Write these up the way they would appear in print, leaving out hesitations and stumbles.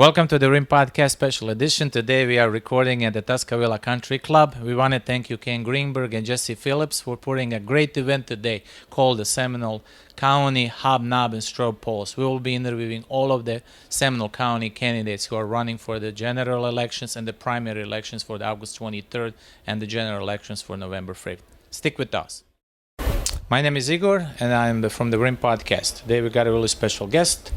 Welcome to the Rimm-PODCAST special edition. Today we are recording at the Tuscaloosa Country Club. We want to thank you, Ken Greenberg and Jesse Phillips, for putting a great event today called the Seminole County Hob Nob and Straw Polls. We will be interviewing all of the Seminole County candidates who are running for the general elections and the primary elections for the August 23rd and the general elections for November 5th. Stick with us. My name is Igor, and I'm from the Rimm-PODCAST. Today we got a really special guest.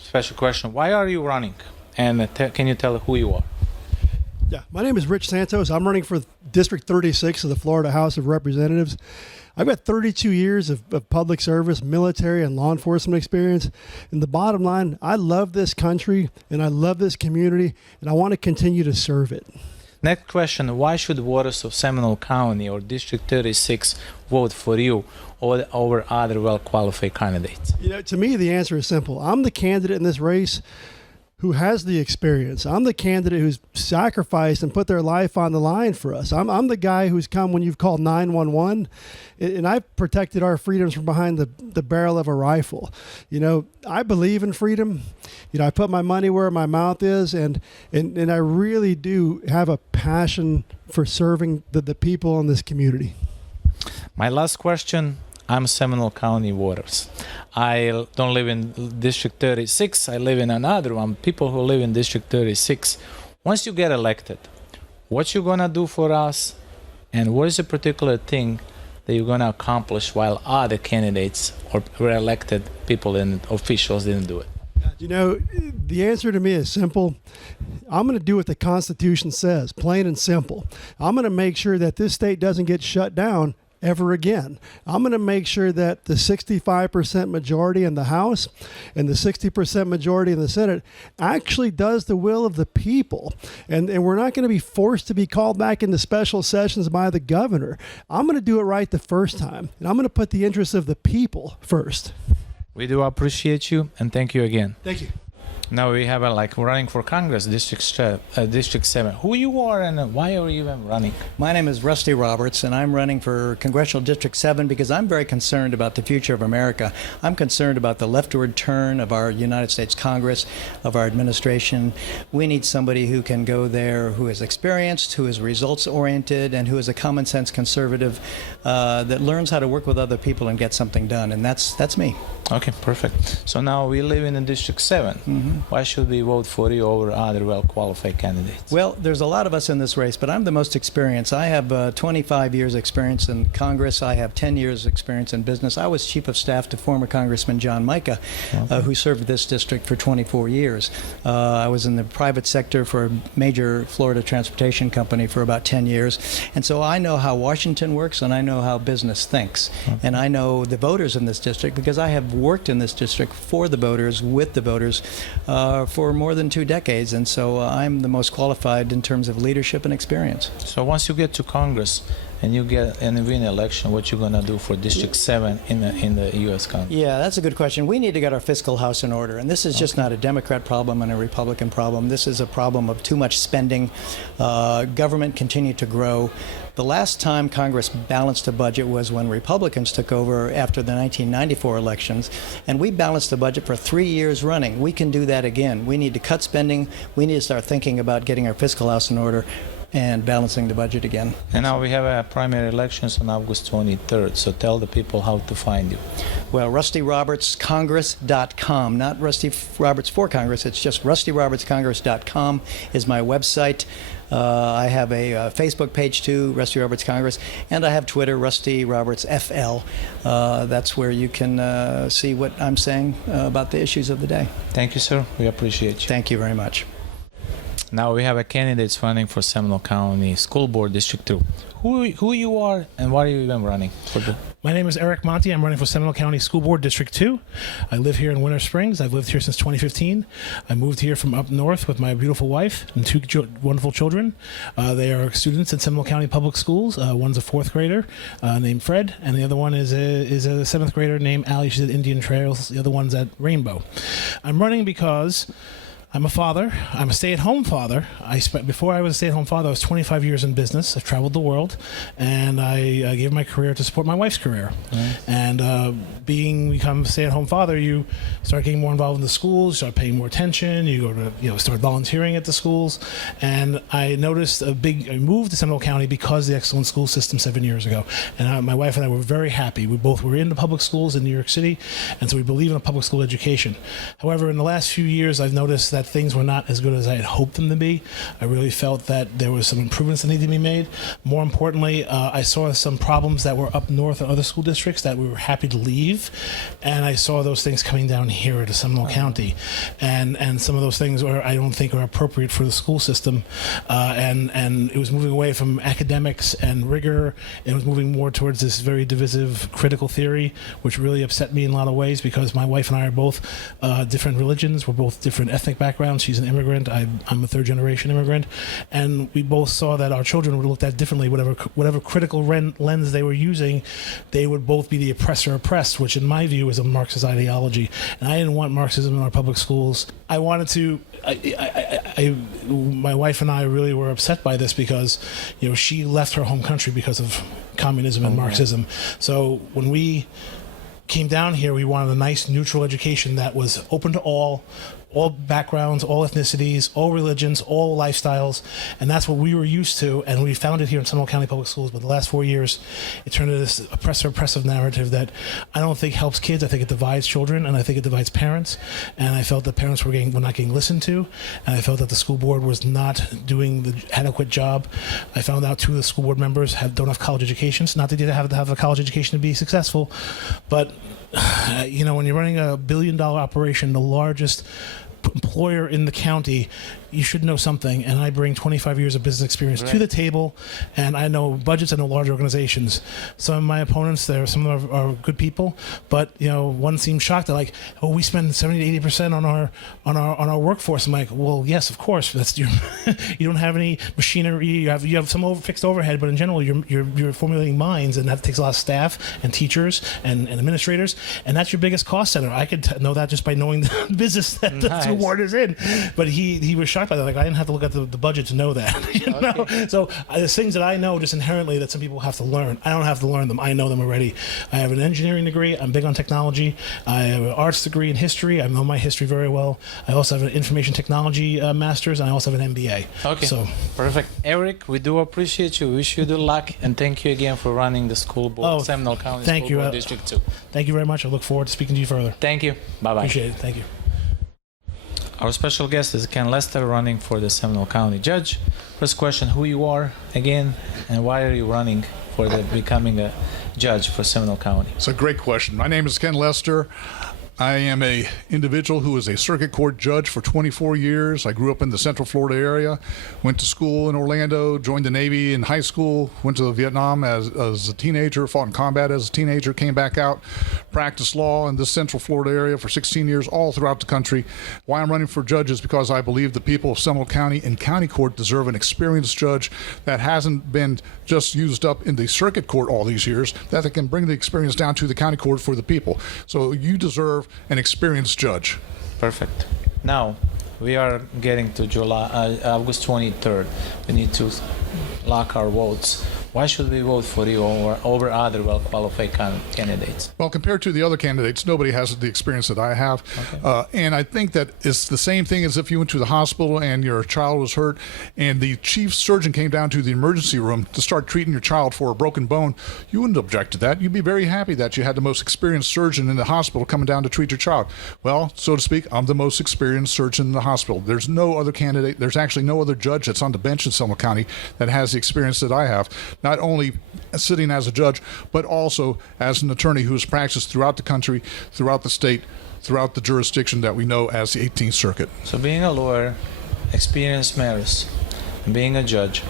Special question: why are you running? And can you tell who you are? Yeah, my name is Rich Santos. I'm running for District 36 of the Florida House of Representatives. I've got 32 years of public service, military, and law enforcement experience. And the bottom line, I love this country, and I love this community, and I want to continue to serve it. Next question: why should voters of Seminole County or District 36 vote for you over other well-qualified candidates? You know, to me, the answer is simple. I'm the candidate in this race who has the experience. I'm the candidate who's sacrificed and put their life on the line for us. I'm the guy who's come when you've called 911, and I've protected our freedoms from behind the barrel of a rifle. You know, I believe in freedom. You know, I put my money where my mouth is, and I really do have a passion for serving the people in this community. My last question: I'm Seminole County voters. I don't live in District 36. I live in another one. People who live in District 36, once you get elected, what you gonna do for us, and what is a particular thing that you're gonna accomplish while other candidates or were elected people and officials didn't do it? You know, the answer to me is simple. I'm going to do what the Constitution says, plain and simple. I'm going to make sure that this state doesn't get shut down ever again. I'm going to make sure that the 65% majority in the House and the 60% majority in the Senate actually does the will of the people. And we're not going to be forced to be called back into special sessions by the governor. I'm going to do it right the first time. And I'm going to put the interests of the people first. We do appreciate you, and thank you again. Thank you. Now we have running for Congress, District 7. Who you are and why are you even running? My name is Rusty Roberts, and I'm running for Congressional District 7 because I'm very concerned about the future of America. I'm concerned about the leftward turn of our United States Congress, of our administration. We need somebody who can go there, who is experienced, who is results-oriented, and who is a common-sense conservative that learns how to work with other people and get something done, and that's me. Okay, perfect. So now we live in District 7. Mm-hmm. Why should we vote for you over other well-qualified candidates? Well, there's a lot of us in this race, but I'm the most experienced. I have 25 years experience in Congress. I have 10 years experience in business. I was Chief of Staff to former Congressman John Micah, who served this district for 24 years. I was in the private sector for a major Florida transportation company for about 10 years. And so I know how Washington works, and I know how business thinks. And I know the voters in this district because I have worked in this district for the voters, with the voters, for more than 2 decades, and so I'm the most qualified in terms of leadership and experience. So once you get to Congress and you win election, what you gonna do for District 7 in the U.S. Congress? Yeah, that's a good question. We need to get our fiscal house in order, and this is just not a Democrat problem and a Republican problem. This is a problem of too much spending. Government continued to grow. The last time Congress balanced a budget was when Republicans took over after the 1994 elections, and we balanced the budget for 3 years running. We can do that again. We need to cut spending. We need to start thinking about getting our fiscal house in order and balancing the budget again. And now we have primary elections on August 23rd, so tell the people how to find you. Well, RustyRobertsCongress.com, not Rusty Roberts for Congress, it's just RustyRobertsCongress.com is my website. I have a Facebook page too, Rusty Roberts Congress, and I have Twitter, Rusty Roberts FL. That's where you can see what I'm saying about the issues of the day. Thank you, sir. We appreciate you. Thank you very much. Now we have a candidate running for Seminole County School Board District 2. Who you are and why are you even running for the? My name is Erik Monte. I'm running for Seminole County School Board District 2. I live here in Winter Springs. I've lived here since 2015. I moved here from up north with my beautiful wife and 2 wonderful children. They are students in Seminole County Public Schools. One's a 4th grader named Fred, and the other one is a 7th grader named Allie. She's at Indian Trails. The other one's at Rainbow. I'm running because I'm a father. I'm a stay-at-home father. Before I was a stay-at-home father, I was 25 years in business. I've traveled the world, and I gave my career to support my wife's career. Nice. And become a stay-at-home father, you start getting more involved in the schools, you start paying more attention, you go to start volunteering at the schools, and I noticed I moved to Seminole County because of the excellent school system 7 years ago, and my wife and I were very happy. We both were in the public schools in New York City, and so we believe in a public school education. However, in the last few years, I've noticed that things were not as good as I had hoped them to be. I really felt that there was some improvements that needed to be made. More importantly, I saw some problems that were up north in other school districts that we were happy to leave, and I saw those things coming down here to Seminole County, and some of those things I don't think are appropriate for the school system, and it was moving away from academics and rigor, and it was moving more towards this very divisive critical theory, which really upset me in a lot of ways, because my wife and I are both different religions, we're both different ethnic backgrounds. She's an immigrant, I'm a third-generation immigrant, and we both saw that our children were looked at differently. Whatever critical lens they were using, they would both be the oppressor oppressed, which in my view is a Marxist ideology, and I didn't want Marxism in our public schools. I wanted to. My wife and I really were upset by this because, she left her home country because of communism and Marxism. So when we came down here, we wanted a nice neutral education that was open to all backgrounds, all ethnicities, all religions, all lifestyles, and that's what we were used to, and we found it here in Seminole County Public Schools. But the last 4 years, it turned into this oppressive narrative that I don't think helps kids. I think it divides children, and I think it divides parents, and I felt that parents were not getting listened to, and I felt that the school board was not doing the adequate job. I found out 2 of the school board members don't have college educations. Not that you have to have a college education to be successful, but when you're running a $1 billion operation, the largest employer in the county, you should know something, and I bring 25 years of business experience to the table, and I know budgets, I know large organizations. Some of my opponents, some of them are good people, but one seems shocked. They're like, "Oh, we spend 70 to 80% on our workforce." I'm like, "Well, yes, of course. That's your you don't have any machinery. You have some fixed overhead, but in general, you're formulating minds, and that takes a lot of staff and teachers and administrators, and that's your biggest cost center. I could know that just by knowing the business that the school board is in." But he was shocked by that. Like, I didn't have to look at the budget to know that. Okay. So there's things that I know just inherently that some people have to learn. I don't have to learn them. I know them already. I have an engineering degree. I'm big on technology. I have an arts degree in history. I know my history very well. I also have an information technology master's, and I also have an MBA. Okay. So perfect. Erik, we do appreciate you. Wish you good luck, and thank you again for running the school board, Seminole County School Board District 2. Thank you very much. I look forward to speaking to you further. Thank you. Bye-bye. Appreciate it. Thank you. Our special guest is Ken Lester, running for the Seminole County Judge. First question, who you are again, and why are you running for becoming a judge for Seminole County? It's a great question. My name is Ken Lester. I am a individual who is a circuit court judge for 24 years. I grew up in the Central Florida area, went to school in Orlando, joined the Navy in high school, went to Vietnam as a teenager, fought in combat as a teenager, came back out, practiced law in the Central Florida area for 16 years, all throughout the country. Why I'm running for judge is because I believe the people of Seminole County and county court deserve an experienced judge that hasn't been just used up in the circuit court all these years, that they can bring the experience down to the county court for the people. So you deserve an experienced judge. Perfect. Now, we are getting to August 23rd. We need to lock our votes. Why should we vote for you over other well-qualified candidates? Well, compared to the other candidates, nobody has the experience that I have. Okay. And I think that it's the same thing as if you went to the hospital and your child was hurt and the chief surgeon came down to the emergency room to start treating your child for a broken bone. You wouldn't object to that. You'd be very happy that you had the most experienced surgeon in the hospital coming down to treat your child. Well, so to speak, I'm the most experienced surgeon in the hospital. There's no other candidate. There's actually no other judge that's on the bench in Seminole County that has the experience that I have. Not only sitting as a judge, but also as an attorney who has practiced throughout the country, throughout the state, throughout the jurisdiction that we know as the 18th Circuit. So being a lawyer, experience matters, and being a judge,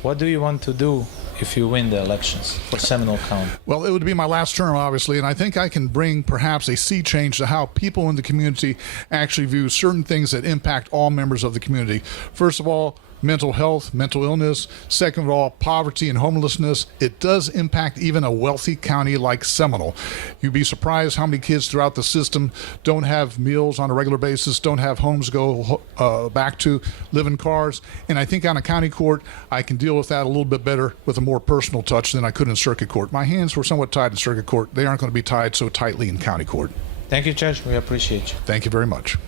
what do you want to do if you win the elections for Seminole County? Well, it would be my last term, obviously, and I think I can bring perhaps a sea change to how people in the community actually view certain things that impact all members of the community. First of all, mental health, mental illness. Second of all, poverty and homelessness. It does impact even a wealthy county like Seminole. You'd be surprised how many kids throughout the system don't have meals on a regular basis, don't have homes to go back to, live in cars. And I think on a county court, I can deal with that a little bit better with a more personal touch than I could in circuit court. My hands were somewhat tied in circuit court. They aren't going to be tied so tightly in county court. Thank you, Judge. We appreciate you. Thank you very much.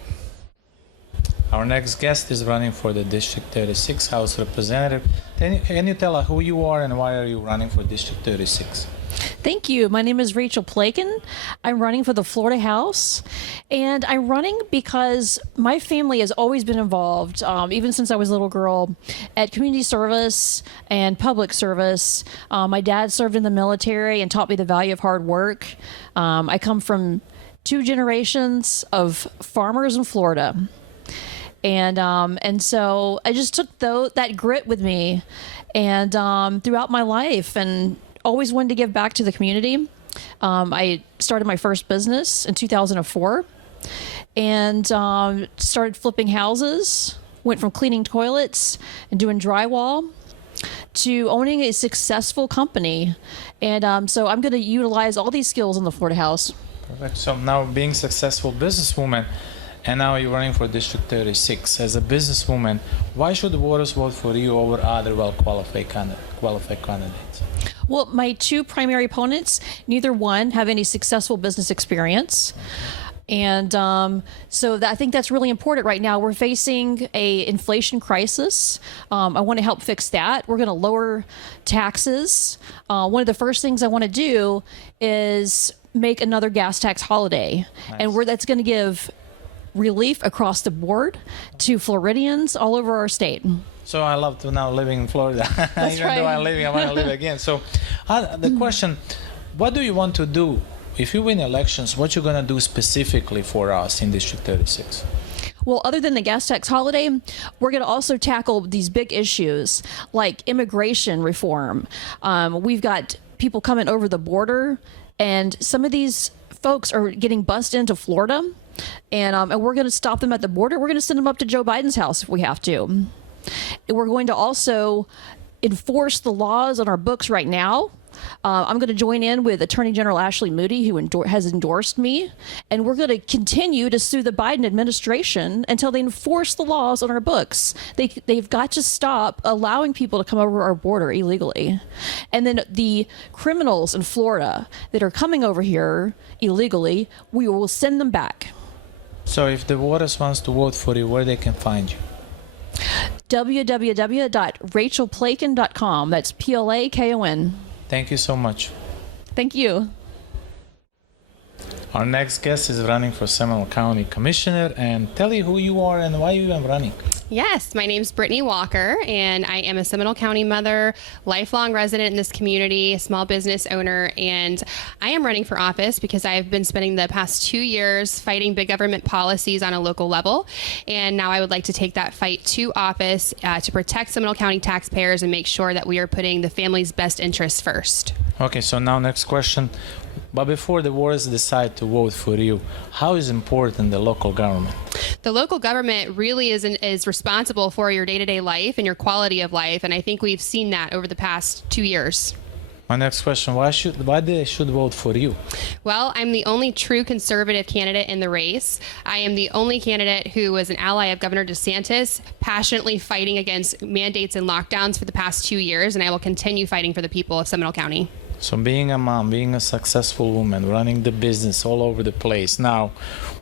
Our next guest is running for the District 36 House Representative. Can you tell us who you are and why are you running for District 36? Thank you. My name is Rachel Plakon. I'm running for the Florida House, and I'm running because my family has always been involved, even since I was a little girl, at community service and public service. My dad served in the military and taught me the value of hard work. I come from 2 generations of farmers in Florida. And so I just took that grit with me and throughout my life, and always wanted to give back to the community. I started my first business in 2004 and started flipping houses, went from cleaning toilets and doing drywall to owning a successful company. And so I'm going to utilize all these skills in the Florida House. Perfect. So now being a successful businesswoman, and now you're running for District 36. As a businesswoman, why should the voters vote for you over other well-qualified candidates? Well, my 2 primary opponents, neither one have any successful business experience. And so I think that's really important right now. We're facing a inflation crisis. I want to help fix that. We're going to lower taxes. One of the first things I want to do is make another gas tax holiday. Nice. And that's going to give relief across the board to Floridians all over our state. So I love to now living in Florida. That's Even right. though I want to live again. So the question, what do you want to do? If you win elections, what you going to do specifically for us in District 36? Well, other than the gas tax holiday, we're going to also tackle these big issues like immigration reform. We've got people coming over the border, and some of these folks are getting bussed into Florida, and we're going to stop them at the border. We're going to send them up to Joe Biden's house if we have to. We're going to also enforce the laws on our books right now. I'm going to join in with Attorney General Ashley Moody, who has endorsed me, and we're going to continue to sue the Biden administration until they enforce the laws on our books. They've got to stop allowing people to come over our border illegally. And then the criminals in Florida that are coming over here illegally, we will send them back. So if the voters wants to vote for you, where they can find you? www.rachelplakon.com. That's Plakon. Thank you so much. Thank you. Our next guest is running for Seminole County Commissioner, and tell you who you are and why you are running. Yes, my name's Brittany Walker, and I am a Seminole County mother, lifelong resident in this community, small business owner, and I am running for office because I have been spending the past 2 years fighting big government policies on a local level, and now I would like to take that fight to office to protect Seminole County taxpayers and make sure that we are putting the family's best interests first. Okay, so now next question. But before the voters decide to vote for you, how is important the local government? The local government really is responsible for your day-to-day life and your quality of life, and I think we've seen that over the past 2 years. My next question, why they should vote for you? Well, I'm the only true conservative candidate in the race. I am the only candidate who was an ally of Governor DeSantis, passionately fighting against mandates and lockdowns for the past 2 years, and I will continue fighting for the people of Seminole County. So being a mom, being a successful woman, running the business all over the place. Now,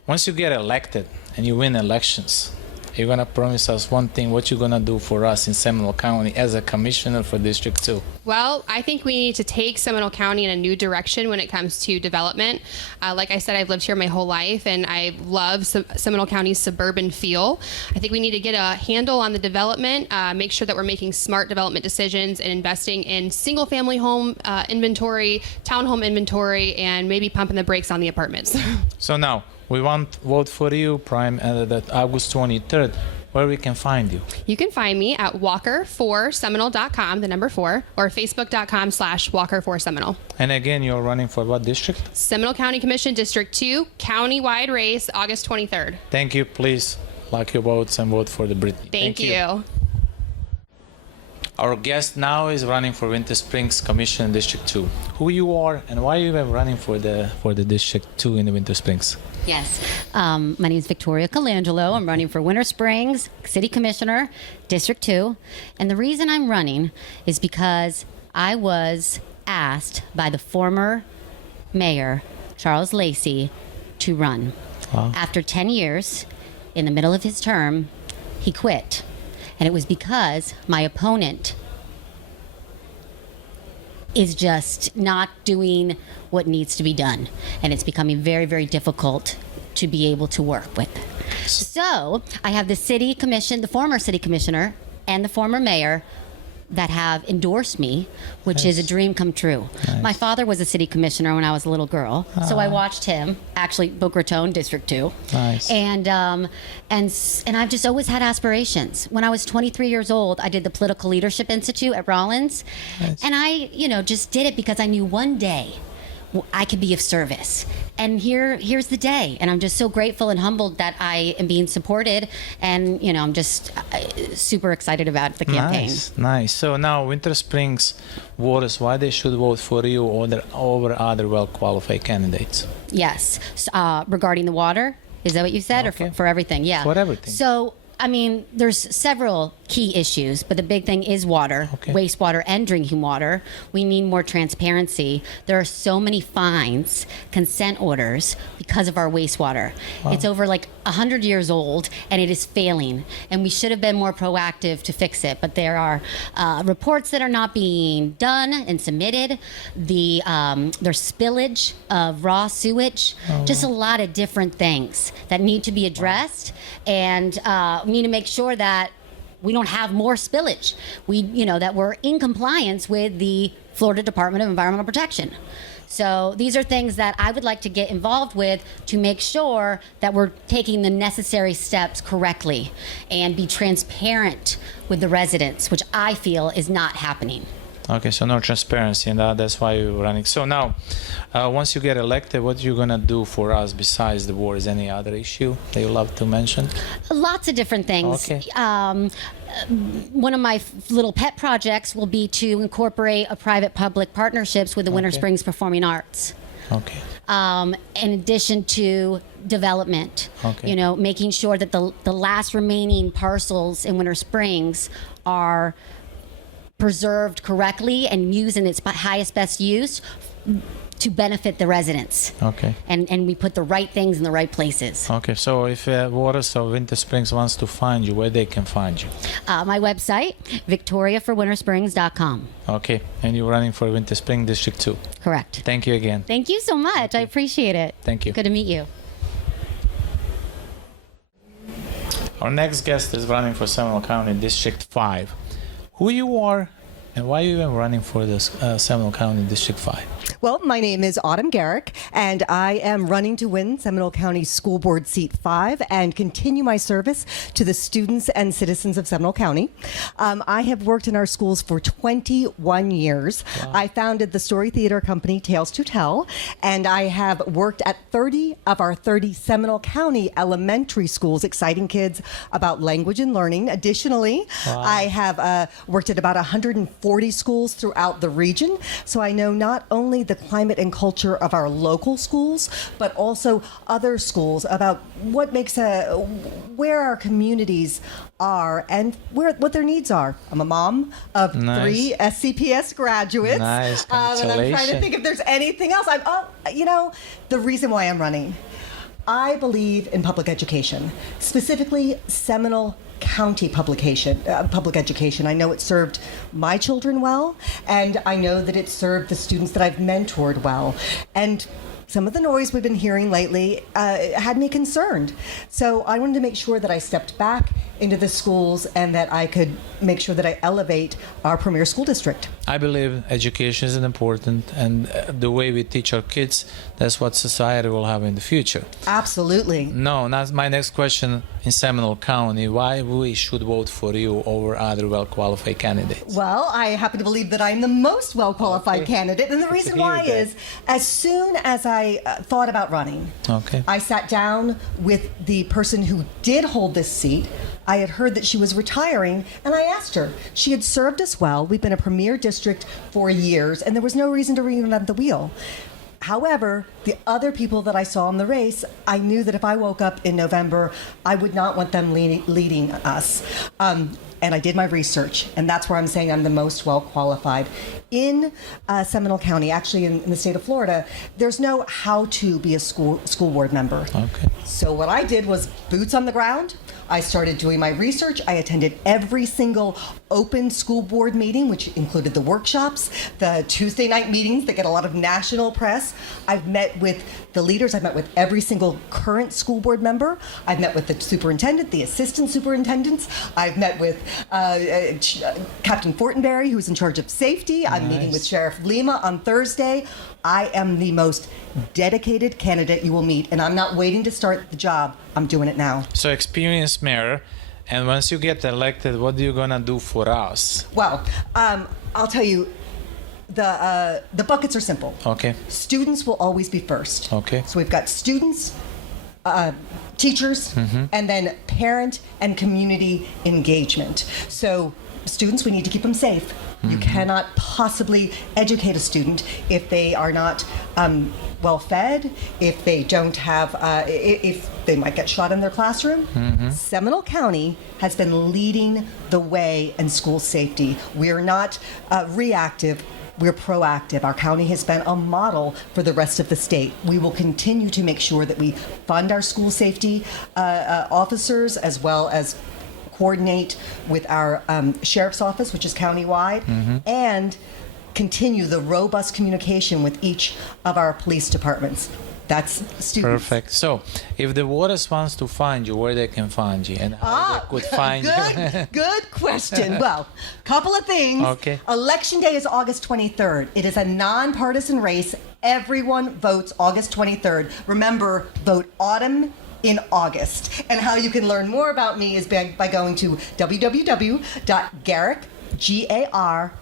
once you get elected and you win elections, you're going to promise us one thing, what you're going to do for us in Seminole County as a commissioner for District 2? Well, I think we need to take Seminole County in a new direction when it comes to development. Like I said, I've lived here my whole life, and I love Seminole County's suburban feel. I think we need to get a handle on the development, make sure that we're making smart development decisions and investing in single-family home inventory, townhome inventory, and maybe pumping the brakes on the apartments. So now, we want to vote for you, that August 23rd. Where we can find you? You can find me at walker4seminole.com, the number 4, or facebook.com/walker4seminole. And again, you're running for what district? Seminole County Commission District 2, county-wide race, August 23rd. Thank you. Please lock your votes and vote for the Brittany. Thank you. Our guest now is running for Winter Springs Commission District 2. Who you are and why you are running for the District 2 in the Winter Springs? Yes. My name is Victoria Colangelo. I'm running for Winter Springs City Commissioner, District 2. And the reason I'm running is because I was asked by the former mayor, Charles Lacey, to run. Wow. After 10 years, in the middle of his term, he quit. And it was because my opponent is just not doing what needs to be done. And it's becoming very, very difficult to be able to work with. So I have the city commission, the former city commissioner, and the former mayor that have endorsed me, which is a dream come true. Nice. My father was a city commissioner when I was a little girl, so I watched him, actually Boca Raton, District 2. Nice. And I've just always had aspirations. When I was 23 years old, I did the Political Leadership Institute at Rollins. Nice. And I, just did it because I knew one day I could be of service. And here's the day. And I'm just so grateful and humbled that I am being supported. And, I'm just super excited about the campaign. Nice. So now Winter Springs voters, why they should vote for you over other well-qualified candidates? Yes. Regarding the water, is that what you said? Okay. Or for everything? Yeah. For everything. So, there's several key issues, but the big thing is water, wastewater, and drinking water. We need more transparency. There are so many fines, consent orders, because of our wastewater. Wow. It's over 100 years old, and it is failing. And we should have been more proactive to fix it. But there are reports that are not being done and submitted. There's spillage of raw sewage. Just a lot of different things that need to be addressed. And we need to make sure that we don't have more spillage. That we're in compliance with the Florida Department of Environmental Protection. So these are things that I would like to get involved with to make sure that we're taking the necessary steps correctly and be transparent with the residents, which I feel is not happening. Okay, so no transparency, and that's why you're running. So now, once you get elected, what are you going to do for us besides the war? Is any other issue that you love to mention? Lots of different things. Okay. One of my little pet projects will be to incorporate a private-public partnerships with the Winter Springs Performing Arts. Okay. In addition to development, making sure that the last remaining parcels in Winter Springs are preserved correctly and used in its highest best use to benefit the residents. Okay. And we put the right things in the right places. Okay, so if voters of Winter Springs wants to find you, where they can find you? My website, victoriaforwintersprings.com. Okay, and you're running for Winter Springs District 2. Correct. Thank you again. Thank you so much. I appreciate it. Thank you. Good to meet you. Our next guest is running for Seminole County District 5. Who you are and why you even running for this Seminole County District 5? Well, my name is Autumn Garick, and I am running to win Seminole County School Board Seat 5 and continue my service to the students and citizens of Seminole County. I have worked in our schools for 21 years. Wow. I founded the Story Theater company, Tales to Tell, and I have worked at 30 of our 30 Seminole County elementary schools, exciting kids about language and learning. Additionally, I have worked at about 140 schools throughout the region, so I know not only the climate and culture of our local schools, but also other schools about what makes where our communities are and what their needs are. I'm a mom of 3 SCPS graduates. Nice. And I'm trying to think if there's anything else. The reason why I'm running, I believe in public education, specifically Seminole County public education. I know it served my children well, and I know that it served the students that I've mentored well. And some of the noise we've been hearing lately had me concerned. So I wanted to make sure that I stepped back into the schools and that I could make sure that I elevate our premier school district. I believe education is important, and the way we teach our kids, that's what society will have in the future. Absolutely. No, not my next question. in Seminole County, why we should vote for you over other well-qualified candidates? Well, I happen to believe that I'm the most well-qualified Okay. candidate, and the reason Good to hear why that. is, as soon as I thought about running, Okay. I sat down with the person who did hold this seat. I had heard that she was retiring, and I asked her. She had served us well. We've been a premier district for years, and there was no reason to reinvent the wheel. However, the other people that I saw in the race, I knew that if I woke up in November, I would not want them leading us. And I did my research, and that's where I'm saying I'm the most well qualified. In Seminole County, actually in the state of Florida, there's no how to be a school board member. Okay. So what I did was boots on the ground. I started doing my research. I attended every single open school board meeting, which included the workshops, the Tuesday night meetings that get a lot of national press. I've met with the leaders. I've met with every single current school board member. I've met with the superintendent, the assistant superintendents. I've met with Captain Fortenberry, who's in charge of safety. I'm meeting with Sheriff Lima on Thursday. I am the most dedicated candidate you will meet, and I'm not waiting to start the job. I'm doing it now. So experienced mayor, and once you get elected, what are you gonna do for us? Well, I'll tell you, the buckets are simple. Okay. Students will always be first. Okay. So we've got students, teachers, and then parent and community engagement. So students, we need to keep them safe. You cannot possibly educate a student if they are not well fed, if they don't have, if they might get shot in their classroom. Seminole County has been leading the way in school safety. We are not reactive. We're proactive. Our county has been a model for the rest of the state. We will continue to make sure that we fund our school safety officers, as well as coordinate with our sheriff's office, which is countywide, and continue the robust communication with each of our police departments. That's students. Perfect. So, if the Wuertz wants to find you, where they can find you and how they could find you? Good question. Well, couple of things. Okay. Election day is August 23rd. It is a nonpartisan race. Everyone votes August 23rd. Remember, vote autumn in August. And how you can learn more about me is by going to www.Garick, G-A-R-I-C-K,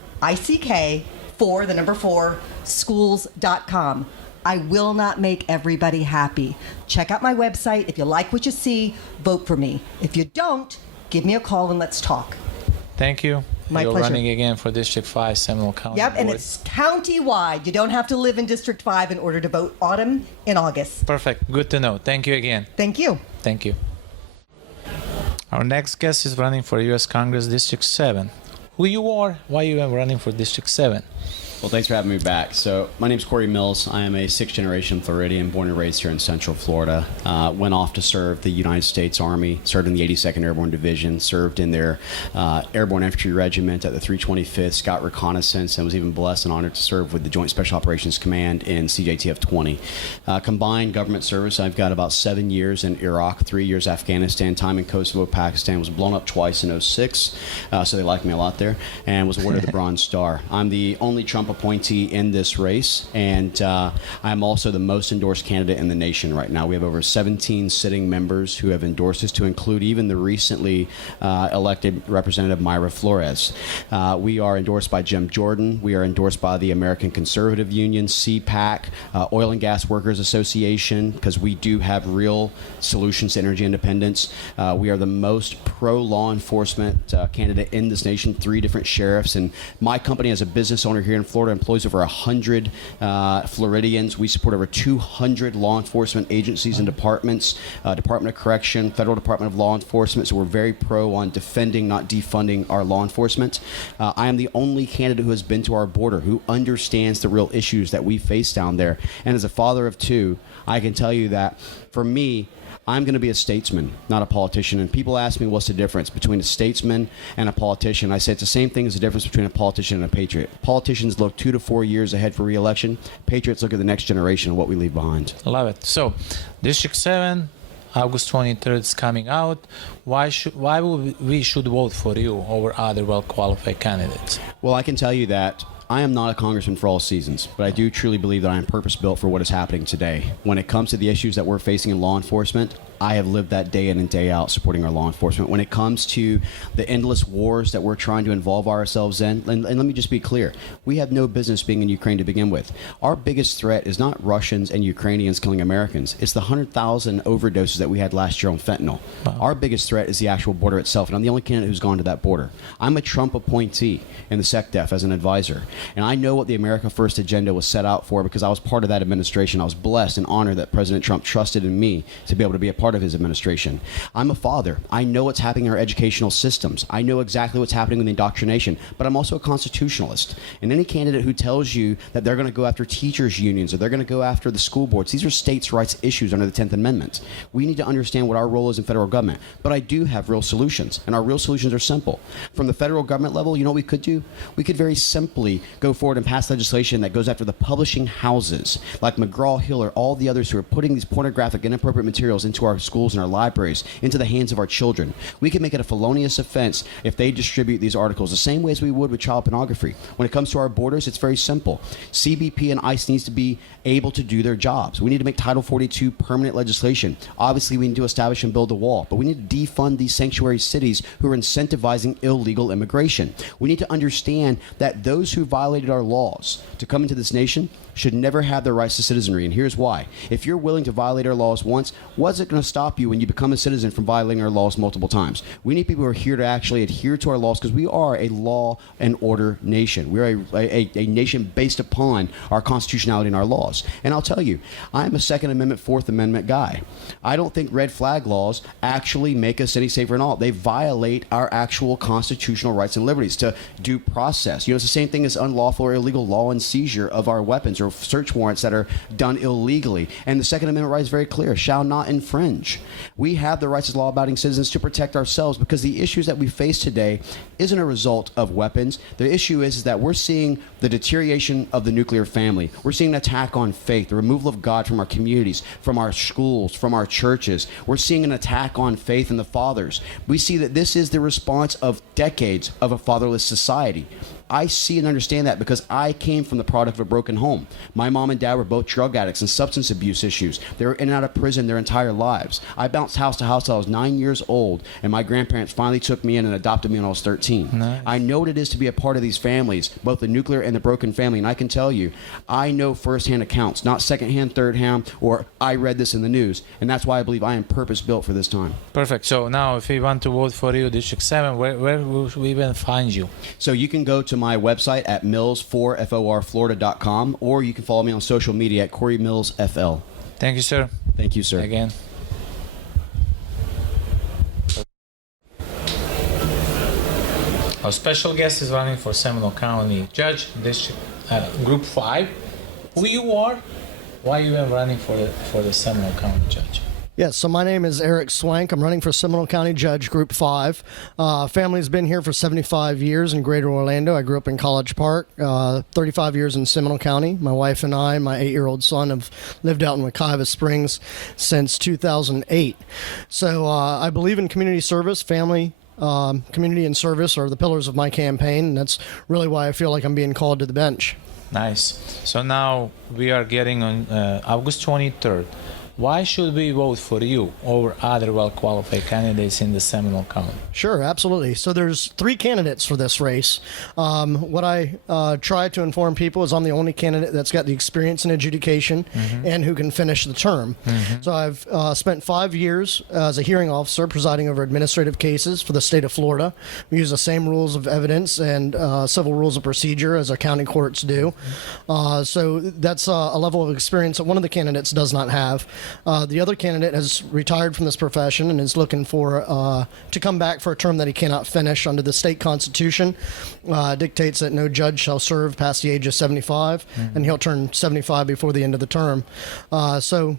4 schools.com. I will not make everybody happy. Check out my website. If you like what you see, vote for me. If you don't, give me a call and let's talk. Thank you. My You're pleasure. running again for District 5, Seminole County. Yep, and Board. it's county-wide. You don't have to live in District 5 in order to vote autumn in August. Perfect. Good to know. Thank you again. Thank you. Thank you. Our next guest is running for U.S. Congress District 7. Who you are? Why you are running for District 7? Well, thanks for having me back. So my name's Cory Mills. I am a sixth-generation Floridian, born and raised here in Central Florida. Went off to serve the United States Army, served in the 82nd Airborne Division, served in their Airborne Infantry Regiment at the 325th Scout Reconnaissance, and was even blessed and honored to serve with the Joint Special Operations Command in CJTF 20. Combined government service, I've got about 7 years in Iraq, 3 years Afghanistan, time in Kosovo, Pakistan, was blown up twice in 06, so they liked me a lot there, and was awarded the Bronze Star. I'm the only Trump appointee in this race, and I'm also the most endorsed candidate in the nation right now. We have over 17 sitting members who have endorsed us, to include even the recently elected Representative Myra Flores. We are endorsed by Jim Jordan. We are endorsed by the American Conservative Union, CPAC, Oil and Gas Workers Association, because we do have real solutions to energy independence. We are the most pro-law enforcement candidate in this nation, 3 different sheriffs, and my company as a business owner here in Florida employs over 100 Floridians. We support over 200 law enforcement agencies and departments, Department of Correction, Federal Department of Law Enforcement, so we're very pro on defending, not defunding our law enforcement. I am the only candidate who has been to our border, who understands the real issues that we face down there. And as a father of 2, I can tell you that for me, I'm going to be a statesman, not a politician. And people ask me what's the difference between a statesman and a politician. I say it's the same thing as the difference between a politician and a patriot. Politicians look 2 to 4 years ahead for re-election. Patriots look at the next generation and what we leave behind. Love it. So, District 7, August 23rd is coming out. Why we should vote for you over other well-qualified candidates? Well, I can tell you that I am not a congressman for all seasons, but I do truly believe that I am purpose-built for what is happening today. When it comes to the issues that we're facing in law enforcement, I have lived that day in and day out supporting our law enforcement. When it comes to the endless wars that we're trying to involve ourselves in, and let me just be clear, we have no business being in Ukraine to begin with. Our biggest threat is not Russians and Ukrainians killing Americans. It's the 100,000 overdoses that we had last year on fentanyl. Wow. Our biggest threat is the actual border itself, and I'm the only candidate who's gone to that border. I'm a Trump appointee in the SecDef as an advisor, and I know what the America First agenda was set out for because I was part of that administration. I was blessed and honored that President Trump trusted in me to be able to be a part of his administration. I'm a father. I know what's happening in our educational systems. I know exactly what's happening with indoctrination, but I'm also a constitutionalist. And any candidate who tells you that they're going to go after teachers' unions or they're going to go after the school boards, these are states' rights issues under the 10th Amendment. We need to understand what our role is in federal government. But I do have real solutions, and our real solutions are simple. From the federal government level, you know what we could do? We could very simply go forward and pass legislation that goes after the publishing houses, like McGraw-Hill or all the others who are putting these pornographic, inappropriate materials into our schools and our libraries, into the hands of our children. We can make it a felonious offense if they distribute these articles, the same way as we would with child pornography. When it comes to our borders, it's very simple. CBP and ICE needs to be able to do their jobs. We need to make Title 42 permanent legislation. Obviously, we need to establish and build a wall, but we need to defund these sanctuary cities who are incentivizing illegal immigration. We need to understand that those who violated our laws to come into this nation should never have their rights to citizenry, and here's why. If you're willing to violate our laws once, what's it going to stop you when you become a citizen from violating our laws multiple times? We need people who are here to actually adhere to our laws because we are a law and order nation. We're a nation based upon our constitutionality and our laws. And I'll tell you, I'm a Second Amendment, Fourth Amendment guy. I don't think red flag laws actually make us any safer at all. They violate our actual constitutional rights and liberties to due process. You know, it's the same thing as unlawful or illegal law and seizure of our weapons or search warrants that are done illegally. And the Second Amendment right is very clear, shall not infringe. We have the rights as law-abiding citizens to protect ourselves because the issues that we face today isn't a result of weapons. The issue is that we're seeing the deterioration of the nuclear family. We're seeing an attack on faith, the removal of God from our communities, from our schools, from our churches. We're seeing an attack on faith in the fathers. We see that this is the response of decades of a fatherless society. I see and understand that because I came from the product of a broken home. My mom and dad were both drug addicts and substance abuse issues. They were in and out of prison their entire lives. I bounced house to house till I was 9 years old, and my grandparents finally took me in and adopted me when I was 13. Nice. I know what it is to be a part of these families, both the nuclear and the broken family, and I can tell you, I know firsthand accounts, not secondhand, thirdhand, or I read this in the news, and that's why I believe I am purpose-built for this time. Perfect. So now if we want to vote for you, District 7, where will we even find you? So you can go to my website at mills4forflorida.com, or you can follow me on social media at Cory Mills FL. Thank you, sir. Thank you, sir. Again. Our special guest is running for Seminole County Judge, District Group 5. Who you are? Why you are running for the Seminole County Judge? Yes, so my name is Erik Swenk. I'm running for Seminole County Judge, Group 5. Family's been here for 75 years in Greater Orlando. I grew up in College Park, 35 years in Seminole County. My wife and I, my 8-year-old son, have lived out in Wekiva Springs since 2008. So I believe in community service, family, community and service are the pillars of my campaign, and that's really why I feel like I'm being called to the bench. Nice. So now we are getting on August 23rd. Why should we vote for you over other well-qualified candidates in the Seminole County? Sure, absolutely. So there's 3 candidates for this race. What I try to inform people is I'm the only candidate that's got the experience in adjudication and who can finish the term. So I've spent 5 years as a hearing officer presiding over administrative cases for the state of Florida. We use the same rules of evidence and civil rules of procedure as our county courts do. So that's a level of experience that one of the candidates does not have. The other candidate has retired from this profession and is looking for to come back for a term that he cannot finish under the state constitution. Dictates that no judge shall serve past the age of 75, and he'll turn 75 before the end of the term. So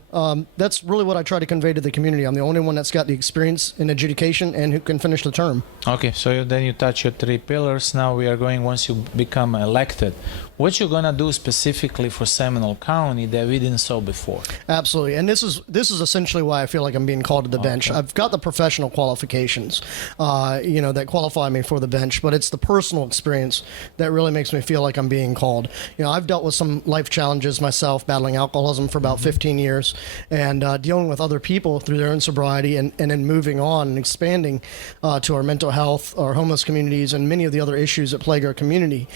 that's really what I try to convey to the community. I'm the only one that's got the experience in adjudication and who can finish the term. Okay, so then you touch your 3 pillars. Now we are going, once you become elected, what you're going to do specifically for Seminole County that we didn't saw before? Absolutely. And this this is essentially why I feel like I'm being called to the bench. I've got the professional qualifications, that qualify me for the bench, but it's the personal experience that really makes me feel like I'm being called. I've dealt with some life challenges myself, battling alcoholism for about 15 years, and dealing with other people through their own sobriety, and then moving on and expanding to our mental health, our homeless communities, and many of the other issues that plague our community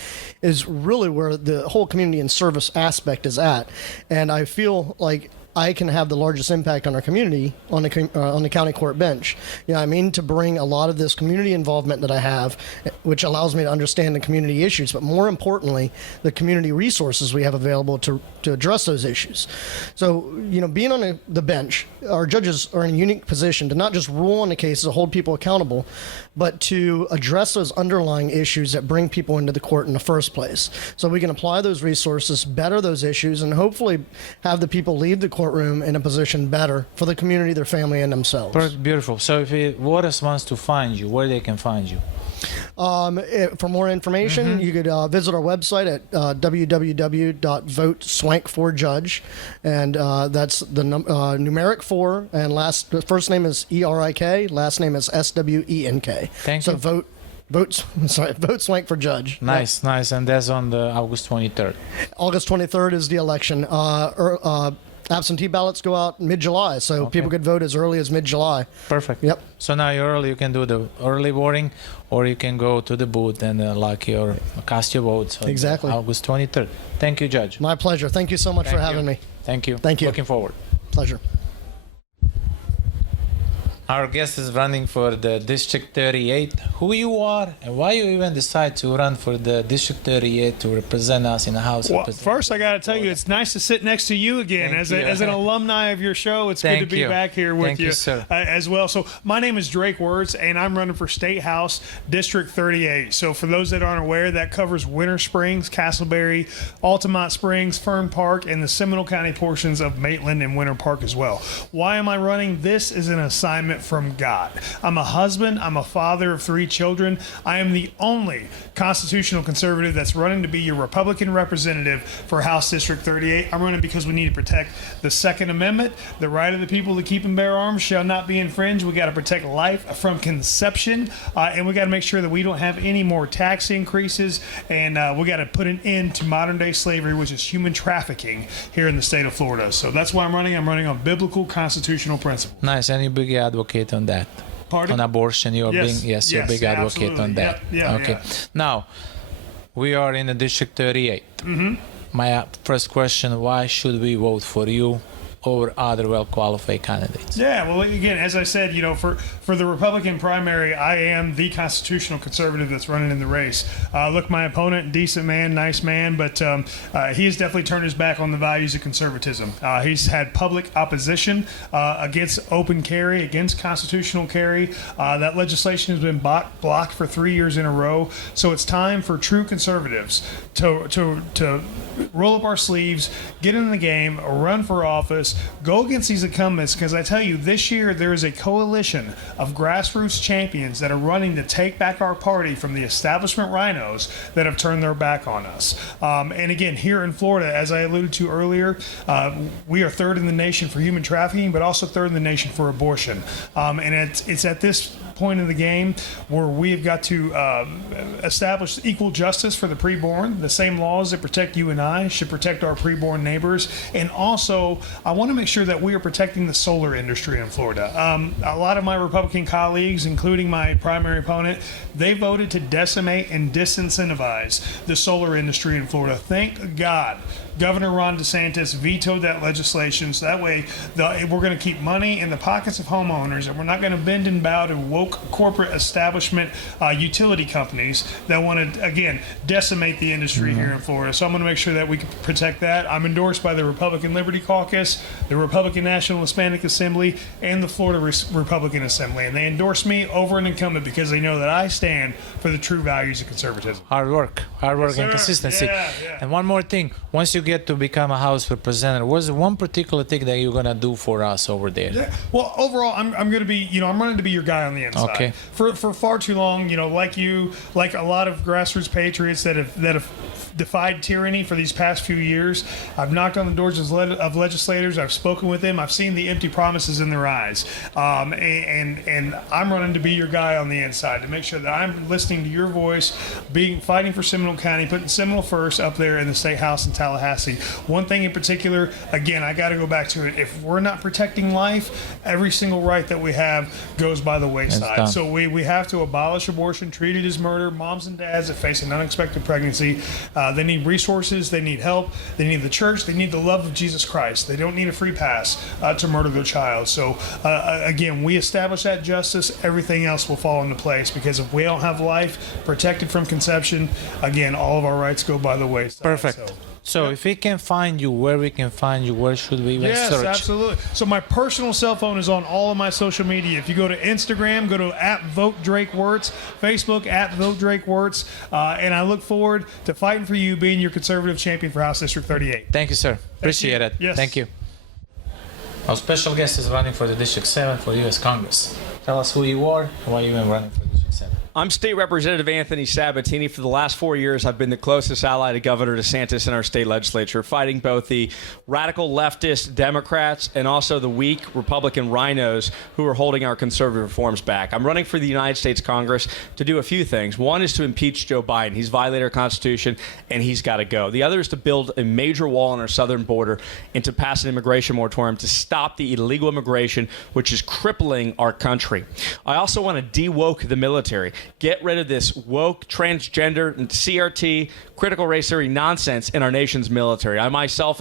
is really where the whole community and service aspect is at. And I feel like I can have the largest impact on our community on the county court bench. To bring a lot of this community involvement that I have, which allows me to understand the community issues, but more importantly, the community resources we have available to address those issues. So, being on the bench, our judges are in a unique position to not just rule on the cases, to hold people accountable, but to address those underlying issues that bring people into the court in the first place. So we can apply those resources, better those issues, and hopefully have the people leave the courtroom in a position better for the community, their family, and themselves. Beautiful. So if Wuertz wants to find you, where they can find you? For more information, you could visit our website at www.voteswank4judge, and that's the numeric 4, and first name is Erik, last name is Swenk. Thank you. So vote Swank for judge. Nice. And that's on the August 23rd. August 23rd is the election. Absentee ballots go out mid-July, so people could vote as early as mid-July. Perfect. Yep. So now you can do the early voting, or you can go to the booth and cast your votes. Exactly. August 23rd. Thank you, Judge. My pleasure. Thank you so much for having me. Thank you. Thank you. Looking forward. Pleasure. Our guest is running for the District 38. Who you are and why you even decide to run for the District 38 to represent us in the House? Well, first I got to tell you, it's nice to sit next to you again. As an alumni of your show, it's good to be back here with you sir. As well. So my name is Drake Wuertz, and I'm running for State House District 38. So for those that aren't aware, that covers Winter Springs, Castleberry, Altamont Springs, Fern Park, and the Seminole County portions of Maitland and Winter Park as well. Why am I running? This is an assignment from God. I'm a husband. I'm a father of 3 children. I am the only constitutional conservative that's running to be your Republican representative for House District 38. I'm running because we need to protect the Second Amendment. The right of the people to keep and bear arms shall not be infringed. We got to protect life from conception, and we got to make sure that we don't have any more tax increases, and we got to put an end to modern day slavery, which is human trafficking here in the state of Florida. So that's why I'm running. I'm running on biblical constitutional principles. Nice. And you're a big advocate on that. Pardon? On abortion, you're you're a big advocate on that. Yeah. Now, we are in the District 38. My first question, why should we vote for you over other well-qualified candidates? Yeah, well, again, as I said, for the Republican primary, I am the constitutional conservative that's running in the race. Look, my opponent, decent man, nice man, but he has definitely turned his back on the values of conservatism. He's had public opposition against open carry, against constitutional carry. That legislation has been blocked for 3 years in a row. So it's time for true conservatives to roll up our sleeves, get in the game, run for office, go against these incumbents, because I tell you, this year there is a coalition of grassroots champions that are running to take back our party from the establishment rhinos that have turned their back on us. And again, here in Florida, as I alluded to earlier, we are 3rd in the nation for human trafficking, but also 3rd in the nation for abortion. And it's at this point of the game where we have got to establish equal justice for the preborn. The same laws that protect you and I should protect our preborn neighbors. And also, I want to make sure that we are protecting the solar industry in Florida. A lot of my Republican colleagues, including my primary opponent, they voted to decimate and disincentivize the solar industry in Florida. Thank God Governor Ron DeSantis vetoed that legislation, so that way we're going to keep money in the pockets of homeowners, and we're not going to bend and bow to woke corporate establishment utility companies that want to, again, decimate the industry here in Florida. So I'm going to make sure that we can protect that. I'm endorsed by the Republican Liberty Caucus, the Republican National Hispanic Assembly, and the Florida Republican Assembly, and they endorse me over an incumbent because they know that I stand for the true values of conservatism. Hard work Yes, and consistency. Yeah. And one more thing, once you get to become a House representative, what's the one particular thing that you're gonna do for us over there? Yeah. Well, overall, I'm going to be, I'm running to be your guy on the inside. Okay. For far too long, like you, like a lot of grassroots patriots that have defied tyranny for these past few years. I've knocked on the doors of legislators. I've spoken with them. I've seen the empty promises in their eyes. And I'm running to be your guy on the inside to make sure that I'm listening to your voice, fighting for Seminole County, putting Seminole first up there in the State House in Tallahassee. One thing in particular, again, I got to go back to it. If we're not protecting life, every single right that we have goes by the wayside. So we have to abolish abortion, treat it as murder. Moms and dads that face an unexpected pregnancy, they need resources, they need help, they need the church, they need the love of Jesus Christ. They don't need a free pass to murder their child. So again, we establish that justice, everything else will fall into place, because if we don't have life protected from conception, again, all of our rights go by the wayside. Perfect. So if we can find you, where we can find you, where should we even search? Yes, absolutely. So my personal cell phone is on all of my social media. If you go to Instagram, go to @VoteDrakeWuertz, Facebook @VoteDrakeWuertz, and I look forward to fighting for you, being your conservative champion for House District 38. Thank you, sir. Appreciate it. Yes. Thank you. Our special guest is running for the District 7 for U.S. Congress. Tell us who you are and why you've been running for District 7. I'm State Representative Anthony Sabatini. For the last 4 years, I've been the closest ally to Governor Santos in our state legislature, fighting both the radical leftist Democrats and also the weak Republican rhinos who are holding our conservative reforms back. I'm running for the United States Congress to do a few things. One is to impeach Joe Biden. He's violated our Constitution, and he's got to go. The other is to build a major wall on our southern border and to pass an immigration moratorium to stop the illegal immigration, which is crippling our country. I also want to de-woke the military. Get rid of this woke, transgender, and CRT, critical race theory nonsense in our nation's military. I myself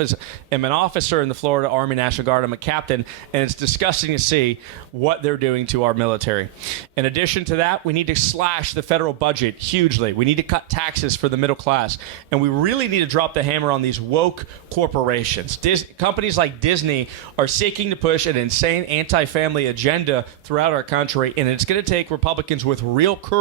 am an officer in the Florida Army National Guard. I'm a captain, and it's disgusting to see what they're doing to our military. In addition to that, we need to slash the federal budget hugely. We need to cut taxes for the middle class, and we really need to drop the hammer on these woke corporations. Companies like Disney are seeking to push an insane anti-family agenda throughout our country, and it's going to take Republicans with real courage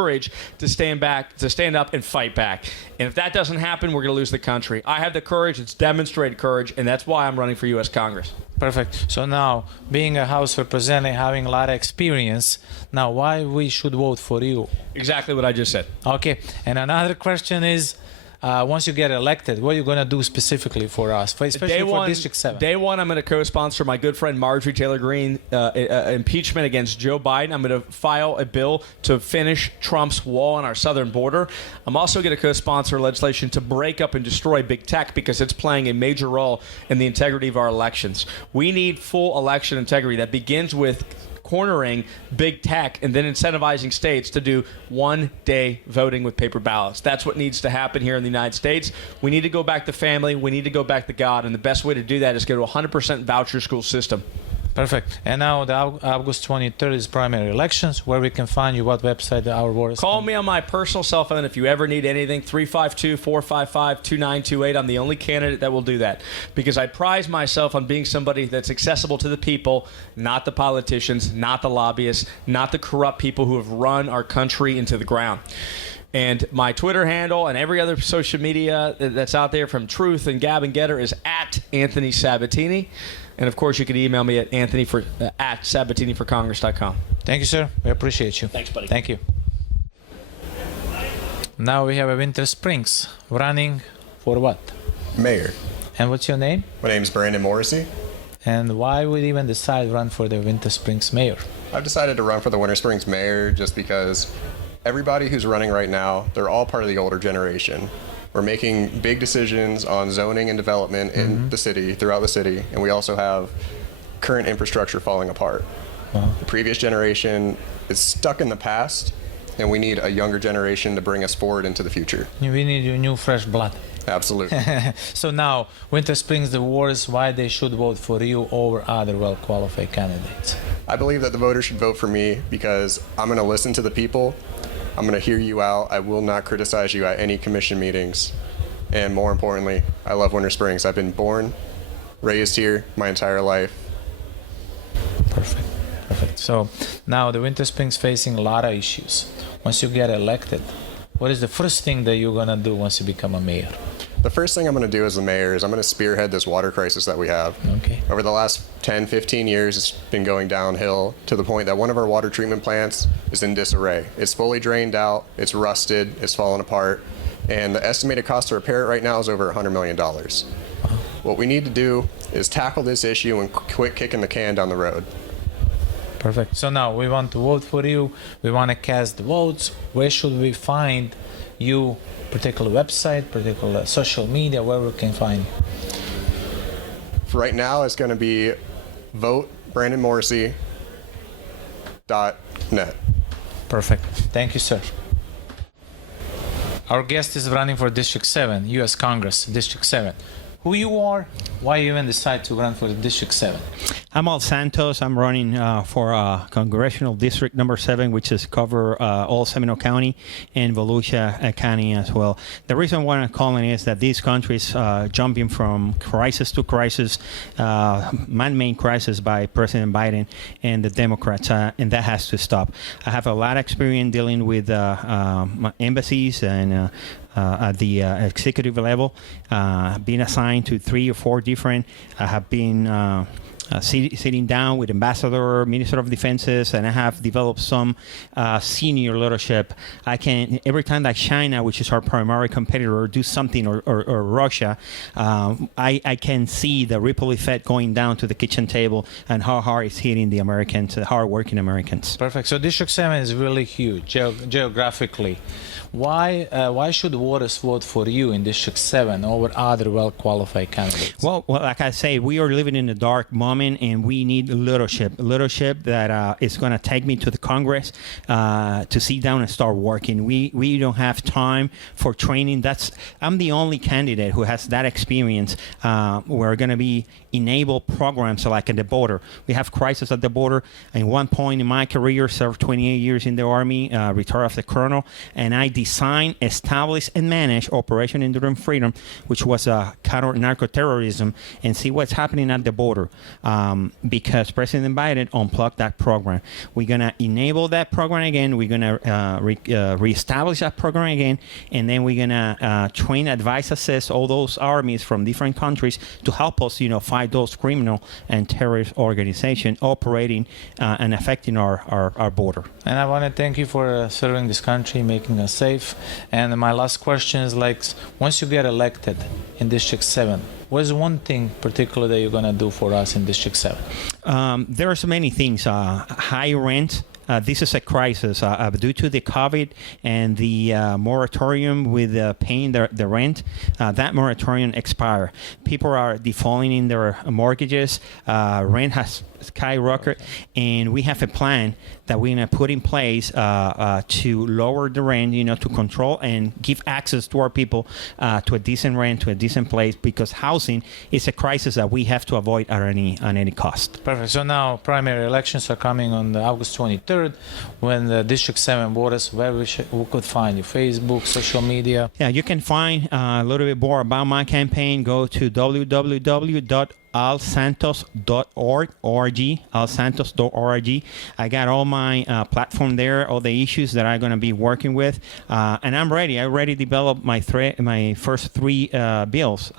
to stand up and fight back. And if that doesn't happen, we're going to lose the country. I have the courage. It's demonstrated courage, and that's why I'm running for U.S. Congress. Perfect. So now, being a House representative, having a lot of experience, now why we should vote for you? Exactly what I just said. Okay. And another question is, once you get elected, what are you going to do specifically for us, especially for District 7? Day one, I'm going to co-sponsor my good friend Marjorie Taylor Greene impeachment against Joe Biden. I'm going to file a bill to finish Trump's wall on our southern border. I'm also going to co-sponsor legislation to break up and destroy big tech because it's playing a major role in the integrity of our elections. We need full election integrity that begins with cornering big tech and then incentivizing states to do one-day voting with paper ballots. That's what needs to happen here in the United States. We need to go back to family. We need to go back to God. And the best way to do that is go to a 100% voucher school system. Perfect. And now the August 23rd is primary elections. Where we can find you, what website, our board? Call me on my personal cell phone if you ever need anything, 352-455-2928. I'm the only candidate that will do that because I prize myself on being somebody that's accessible to the people, not the politicians, not the lobbyists, not the corrupt people who have run our country into the ground. And my Twitter handle and every other social media that's out there from Truth and Gab and Getter is @Anthony Sabatini. And, of course, you can email me at @SabatiniForCongress.com. Thank you, sir. We appreciate you. Thanks, buddy. Thank you. Now we have a Winter Springs running for what? Mayor. And what's your name? My name's Brandon Morrisey. And why would you even decide to run for the Winter Springs mayor? I've decided to run for the Winter Springs mayor just because everybody who's running right now, they're all part of the older generation. We're making big decisions on zoning and development in the city, throughout the city, and we also have current infrastructure falling apart. The previous generation is stuck in the past, and we need a younger generation to bring us forward into the future. We need new fresh blood. Absolutely. So now, Winter Springs, the words why they should vote for you over other well-qualified candidates. I believe that the voters should vote for me because I'm going to listen to the people. I'm going to hear you out. I will not criticize you at any commission meetings. And more importantly, I love Winter Springs. I've been born, raised here my entire life. Perfect. Perfect. So now the Winter Springs facing a lot of issues. Once you get elected, what is the first thing that you're going to do once you become a mayor? The first thing I'm going to do as the mayor is I'm going to spearhead this water crisis that we have. Okay. Over the last 10, 15 years, it's been going downhill to the point that one of our water treatment plants is in disarray. It's fully drained out, it's rusted, it's fallen apart, and the estimated cost to repair it right now is over $100 million. What we need to do is tackle this issue and quit kicking the can down the road. Perfect. So now we want to vote for you. We want to cast the votes. Where should we find you? Particular website, particular social media, where we can find you? For right now, it's going to be votebrandonmorrisey.net. Perfect. Thank you, sir. Our guest is running for District 7, U.S. Congress, District 7. Who you are, why you even decide to run for District 7? I'm Santos. I'm running for Congressional District number 7, which is cover all Seminole County and Volusia County as well. The reason why I'm calling is that these countries jumping from crisis to crisis, man-made crisis by President Biden and the Democrats, and that has to stop. I have a lot of experience dealing with embassies and at the executive level, being assigned to 3 or 4 different. I have been sitting down with ambassador, minister of defenses, and I have developed some senior leadership. I can, every time that China, which is our primary competitor, do something, or Russia, I can see the ripple effect going down to the kitchen table and how hard it's hitting the Americans, the hard-working Americans. Perfect. So District 7 is really huge geographically. Why should voters vote for you in District 7 over other well-qualified candidates? Well, like I say, we are living in a dark moment, and we need leadership that is going to take me to the Congress to sit down and start working. We don't have time for training. I'm the only candidate who has that experience. We're going to be enable programs like at the border. We have crisis at the border. At one point in my career, served 28 years in the Army, retired as a colonel, and I design, establish, and manage Operation Enduring Freedom, which was counter-narco-terrorism, and see what's happening at the border, because President Biden unplugged that program. We're going to enable that program again. We're going to reestablish that program again, and then we're going to train, advise, assess all those armies from different countries to help us, fight those criminal and terrorist organizations operating and affecting our border. And I want to thank you for serving this country, making us safe. And my last question is, once you get elected in District 7, what is one thing particular that you're going to do for us in District 7? There are so many things. High rent. This is a crisis due to the COVID and the moratorium with paying the rent. That moratorium expired. People are defaulting in their mortgages. Rent has skyrocketed, and we have a plan that we're going to put in place to lower the rent, to control and give access to our people to a decent rent, to a decent place, because housing is a crisis that we have to avoid at any cost. Perfect. So now primary elections are coming on August 23rd, when the District 7 voters, where we could find you? Facebook, social media? Yeah, you can find a little bit more about my campaign. Go to www.alsantos.org. I got all my platform there, all the issues that I'm going to be working with, and I'm ready. I already developed my first 3 bills.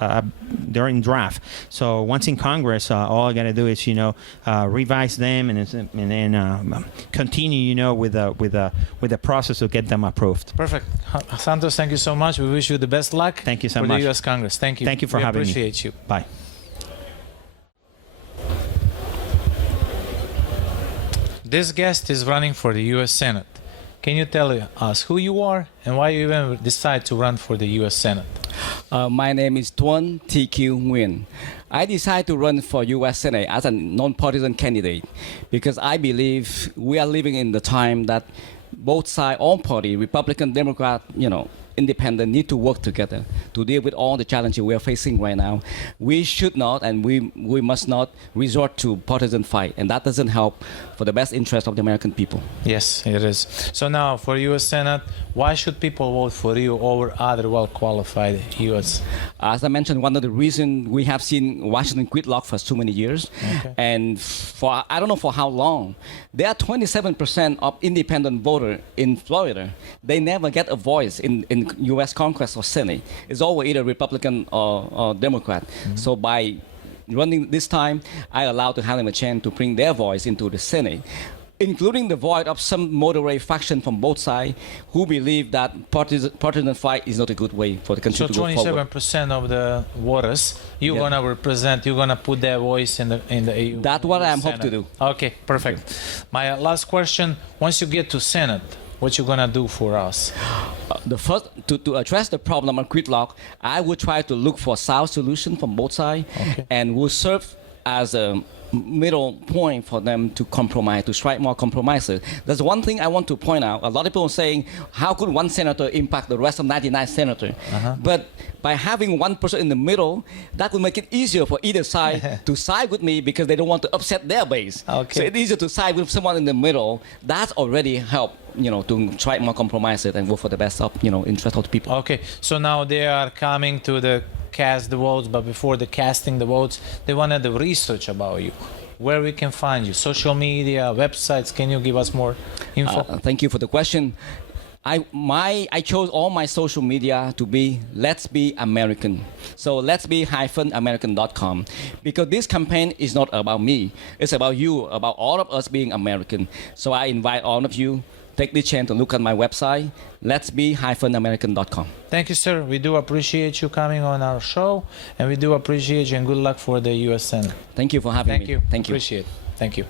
They're in draft. So once in Congress, all I got to do is revise them and then continue with the process to get them approved. Perfect. Santos, thank you so much. We wish you the best luck. Thank you so much for the U.S. Congress. Thank you. Thank you for having me. We appreciate you. Bye. This guest is running for the U.S. Senate. Can you tell us who you are and why you even decide to run for the U.S. Senate? My name is Tuan Nguyen. I decided to run for U.S. Senate as a non-partisan candidate because I believe we are living in the time that both sides, all party, Republican, Democrat, independent need to work together to deal with all the challenges we are facing right now. We should not and we must not resort to partisan fight, and that doesn't help for the best interest of the American people. Yes, it is. So now for U.S. Senate, why should people vote for you over other well-qualified U.S.? As I mentioned, one of the reasons we have seen Washington gridlock for so many years, and for I don't know for how long, there are 27% of independent voters in Florida. They never get a voice in U.S. Congress or Senate. It's always either Republican or Democrat. So by running this time, I allowed to have them a chance to bring their voice into the Senate, including the voice of some moderate faction from both sides who believe that partisan fight is not a good way for the country to go forward. So 27% of the voters, you're gonna represent, you're gonna put their voice in the EU. That's what I'm Senate. hoping to do. Okay, perfect. My last question: once you get to Senate, what you gonna do for us? The first, to address the problem of gridlock, I would try to look for sound solution from both sides, and will serve as a middle point for them to compromise, to strike more compromises. There's one thing I want to point out. A lot of people are saying, how could one senator impact the rest of 99 senators? But by having one person in the middle, that will make it easier for either side to side with me because they don't want to upset their base. So it's easier to side with someone in the middle. That's already helped, to try more compromises and work for the best of, interest of the people. Okay, so now they are coming to cast the votes, but before the casting the votes, they wanted the research about you. Where we can find you? Social media, websites? Can you give us more info? Thank you for the question. I chose all my social media to be Let's Be American. So let's be -american.com, because this campaign is not about me. It's about you, about all of us being American. So I invite all of you, take the chance to look at my website, let's be -american.com. Thank you, sir. We do appreciate you coming on our show, and we do appreciate you, and good luck for the U.S. Senate. Thank you for having me. Thank you. Thank you. Appreciate it. Thank you.